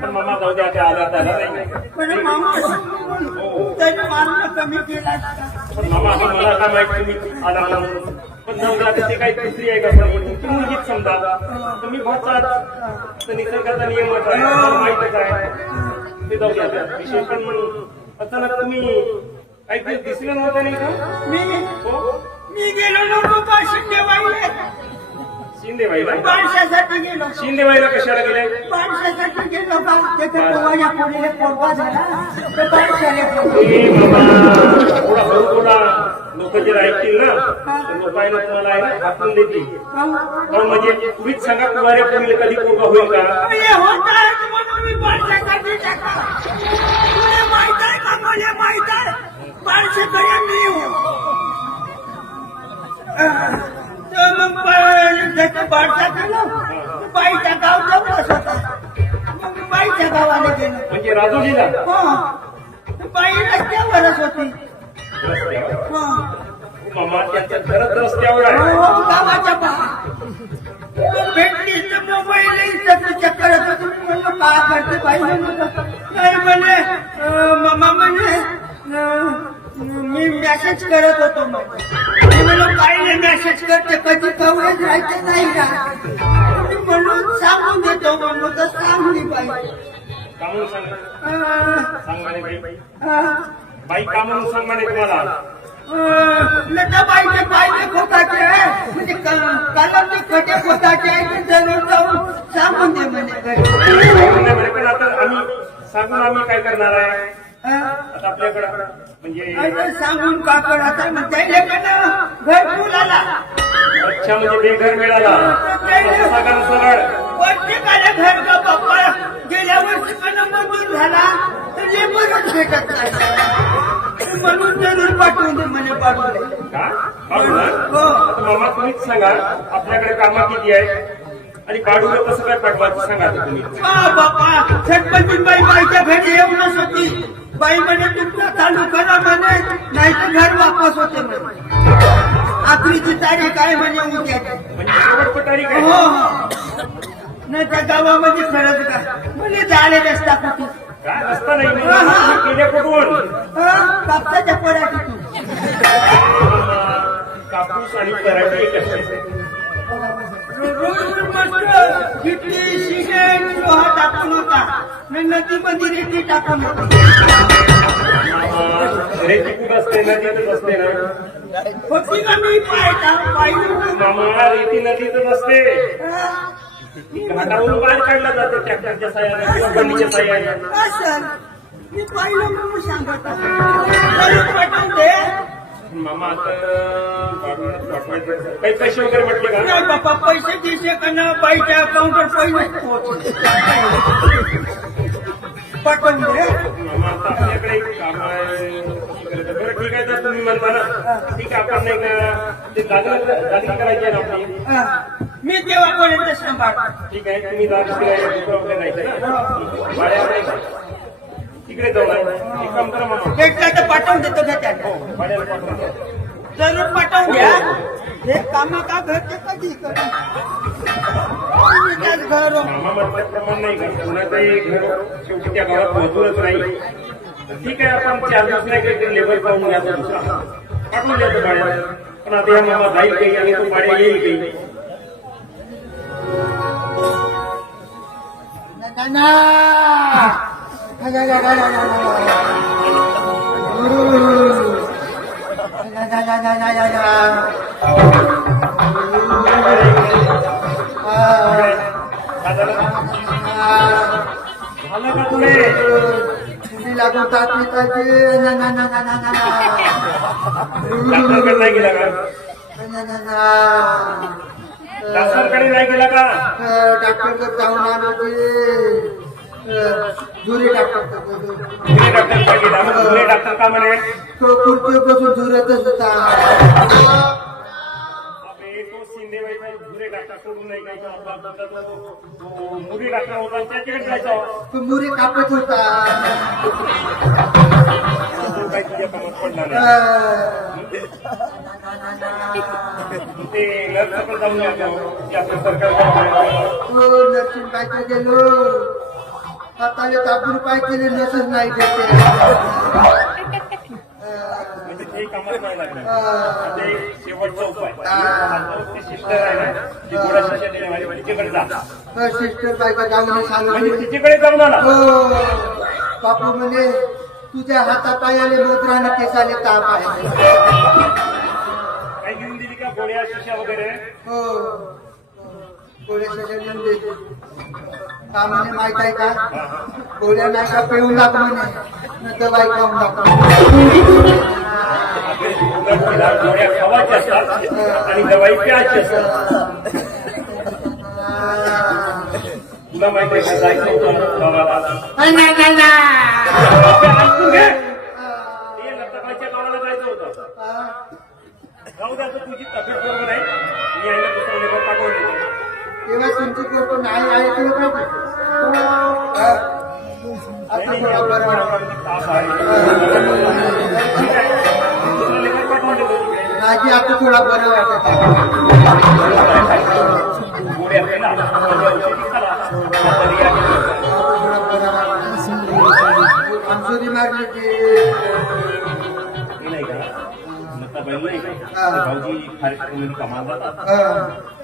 पण मामा जाऊ द्या त्या आला नाही पण मामा त्याने मारणं कमी केला पण मामा आता मला काय माहिती तुम्ही आला म्हणून पण जाऊ द्या ते काही दुसरी आहे का पण ती मुलगीच समजा तुम्ही भरतात तर निसर्गाचा नियम आहे माहितच आहे ते जाऊ द्या विषय पण अचानक तुम्ही काहीतरी दिसलं नव्हतं नाही का मी गेलो नव्हतो का शिंदेबाईला शिंदेबाईला बारशासाठी गेलो शिंदेबाईला कशाला गेले बारशासाठी गेलो का त्याच्या पोवाच्या पुढे पोरवा झाला तर बारशाला थोडा थोडा लोक जर ऐकतील ना तर लोकांना तुम्हाला आहे ना हाकून देतील पण म्हणजे तुम्हीच सांगा कुमाऱ्या पुढे कधी पोरगा होईल का म्हणून मी बारशासाठी टाका तुला माहित आहे का मला माहित आहे बारशाकडे मी मग त्याचं बारसा केलं बाईच्या गाव जवळच होता मग बाईच्या गावाला गेलो म्हणजे राजोलीला बाई रस्त्यावरच होती मामा त्यांच्या घरात रस्त्यावर आहे गावाच्या भेटली तर मोबाईल चक्कर होतो तुम्ही म्हणलो का करते बाई नाही म्हणे मामा म्हणे मी मेसेज करत होतो म्हणलो बाईने मेसेज करते कधी कवरेज राहायचं नाही का म्हणून सांगून देतो म्हणलो तर सांगली बाई का म्हणून सांग म्हणे बाई का म्हणून सांग म्हणे तुम्हाला लता बाईचे पायचे खोताचे म्हणजे कालाचे खटे खोताचे जरूर जाऊन सांगून दे म्हणे पण आता आम्ही काय करणार आहे आता आपल्याकडं म्हणजे सांगून का करता त्याने घरकुल आला अच्छा म्हणजे बेघर मिळाला सगळं सरळ प्रत्येकाला घर का बाप्पा गेल्या वर्षी पण मंजूर झाला तर लेबरच भेटत नाही म्हणून जरूर पाठवून दे म्हणे पाठवले मामा तुम्हीच सांगा आपल्याकडे कामं किती आहे आणि बाडूला कसं काय पाठवायचं सांगा तुम्ही बाप्पा छटपटी बाईच्या घरी येऊनच होती बाई म्हणे तुमचा चालू करा म्हणे नाही तर घर वापस होते म्हणे आखरीची तारीख आहे म्हणे उद्या म्हणजे शेवटची तारीख आहे नाही त्या गावामध्ये खरंच का म्हणजे झाले रस्ता कुठे काय रस्ता नाही गेले कुठून कापसाच्या पराठीतून कापूस आणि पराठी कसे किती सिमेंट लोहा टाकून होता नदीमध्ये रेती टाकून होता रेती कुठं असते नदीतच असते ना होती का मी मामा रेती नदीतच असते घाटावरून बाहेर काढला जाते ट्रॅक्टरच्या साह्याने किंवा गणीच्या साह्याने सर मी पाहिलं म्हणून सांगत पाठवून दे मामा आता काही पैसे वगैरे म्हटले का नाही बाप्पा पैसे दिसे का ना बाईच्या अकाउंटवर पैसे पाठवून दे मामा आता आपल्याकडे एक काम आहे बरं ठीक आहे तर तुम्ही म्हणता ना ठीक आहे आपण नाही का ते दागिने करायची आहे ना आपली मी तेव्हापर्यंत सांभाळ ठीक आहे तुम्ही दागिने जायचं ना भाड्यावर तिकडे जाऊ एक काम करा मामा भेटला पाठवून देतो घ्या भाड्याला पाठवून द्या जरूर पाठवून द्या हे काम का घरचे कधी करू घर मामा म्हटल्याप्रमाणे नाही का कुणाचंही घर शेवटी त्या गावात मजूरच नाही ठीक आहे आपण 4 दिवस नाही काही लेबर पाहून घ्या दुसरा पाठवून द्या तो भाड्याला पण आता या मामा जाईल काही आणि तो भाड्या येईल काही झालं का पुढे लागतात डॉक्टरकडे नाही गेला का डॉक्टरकडे नाही गेला का डॉक्टर जाऊन आलो जुरे डॉक्टर डॉक्टर गेला जुरे डॉक्टर का म्हणे तो खुर्ची बसून झुरतच होता तो शिंदेबाईचा जुरे डॉक्टर सोडून नाही काय मुरी डॉक्टर होता त्याच्याकडे जायचा तो मुरी कापत होता काही तुझ्या कामात पडला नाही ते नर्सकडे जाऊन येतो की आपलं सरकार हो नर्सिंग काय गेलो हाताले तापून पाय केले नसच नाही देते म्हणजे ते कामात नाही लागलं आता एक शेवटचा उपाय ती सिस्टर आहे ना ती गोळ्या शिष्या देण्यावाली तिच्याकडे जा सिस्टर बायका जाऊन म्हणजे सांगितले तिच्याकडे जाऊन आला हो बापू म्हणे तुझ्या हातापायाले मोत्राने केसाले ताप आहे काही घेऊन दिली का गोळ्या शिष्या वगैरे हो गोळ्या सगळ्या देते का म्हणे माहित आहे का गोळ्या नाही का पिऊन टाक म्हणे न दवाई खाऊन टाक तिला गोळ्या खावायच्या असतात आणि दवाई प्यायची असतात तुला माहिती आहे का जायचं होतं गावाला ऐकून घे. ते लताबाईच्या गावाला जायचं होतं जाऊ द्या आता तुझी तब्येत बरोबर आहे मी यायला दुसरं लेबर पाठवून देतो तेव्हा तुमची फोटो नाही आहे ते बघ. आता नाही, थोडा बरा वाटतो. नाही, ताप आहे. ठीक आहे. दुसरं लेबर पाठवून देतो तिकडे. आजी आता थोडा बरा वाटत गोळ्या खायला, औषधी खाला. तरी या. थोडा बरा वाटत आमसोरी मारली की हे नाही का लताबाई नाही का हा. भाऊजी कार्यक्रमामध्ये कामाला जातात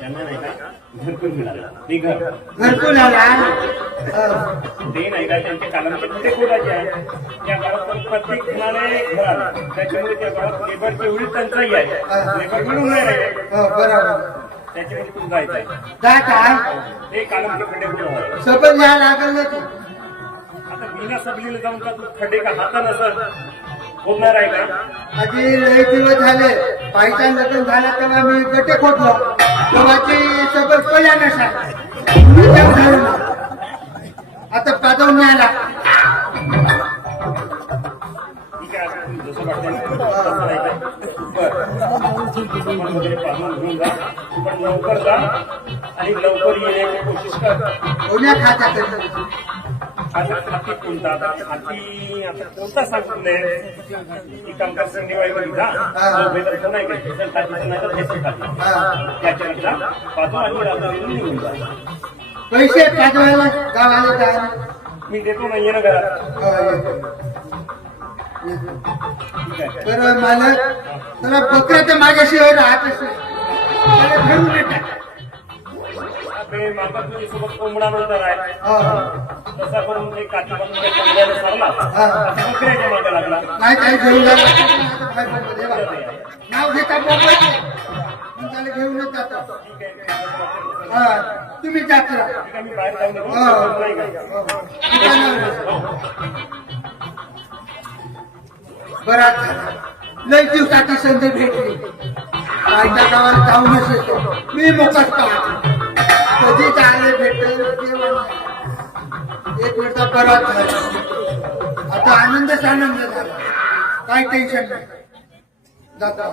त्यांना नाही का घरकुल मिळालं ते घर घरकुल आला ते नाही का त्यांच्या कानाचे कुठे खोडाचे आहे त्या गावात पण प्रत्येक जणाने घर आलं त्याच्यामुळे त्या गावात लेबरची एवढी टंचाई आहे लेबर मिळून नाही राहिले बरोबर त्याच्यामुळे तुम्ही जायचं आहे काय काय ते कानाचे खड्डे कुठे सबन घ्यायला लागल ना ते. आता बिना सबलीला जाऊन का तू खड्डे का हाता नसत होणार आहे का आधी लय दिवस झाले बाईचा लग्न झाला तेव्हा मी गटे खोटलो तेव्हाची सबन पहिल्या नसा आता पाजवून नाही आला ठीक आहे आता तुम्ही जसं वाटतं ना, तसं नाही का? बरं. आपण वगैरे पाजून घेऊन जा पण लवकर जा आणि लवकर येण्याची कोशिश कर कोण्या खात्याकडे आता हाती कोणता आता कोणता सांगतो नाही की कंकर संडेवाईमध्ये जा भेटत नाही का हेसल खातीचं नाही तर हेसल खाती त्याच्यावर जा पाजून आणि रात्री निघून जा पैसे पाठवायला गावाला जायला मी देतो ना ये ना घरात ठीक आहे बरं मालक त्याला बकऱ्या तर माझ्याशिवाय राहत असेल त्याला घेऊन येतात आपले माता तुझ्यासोबत कोंबडा नंतर आहे तसा करून ते काठी बनवून त्या कोंबड्याला सरला आता बकऱ्याच्या मागे लागला काय काय घेऊन जातात नाव घेता मोबाईल मग त्याला घेऊनच जातात ठीक आहे तुम्ही जात राहा ठीक आहे मी बाहेर जाऊन येतो नाही का बराच झाला लय दिवसाची संधी भेटली बायका गावाला जाऊनच येतो मी मोकच पाहतो कधी आले भेटेल जेवण एक वेळचा बराच झाला आता आनंदच आनंद झाला काय टेन्शन नाही जातो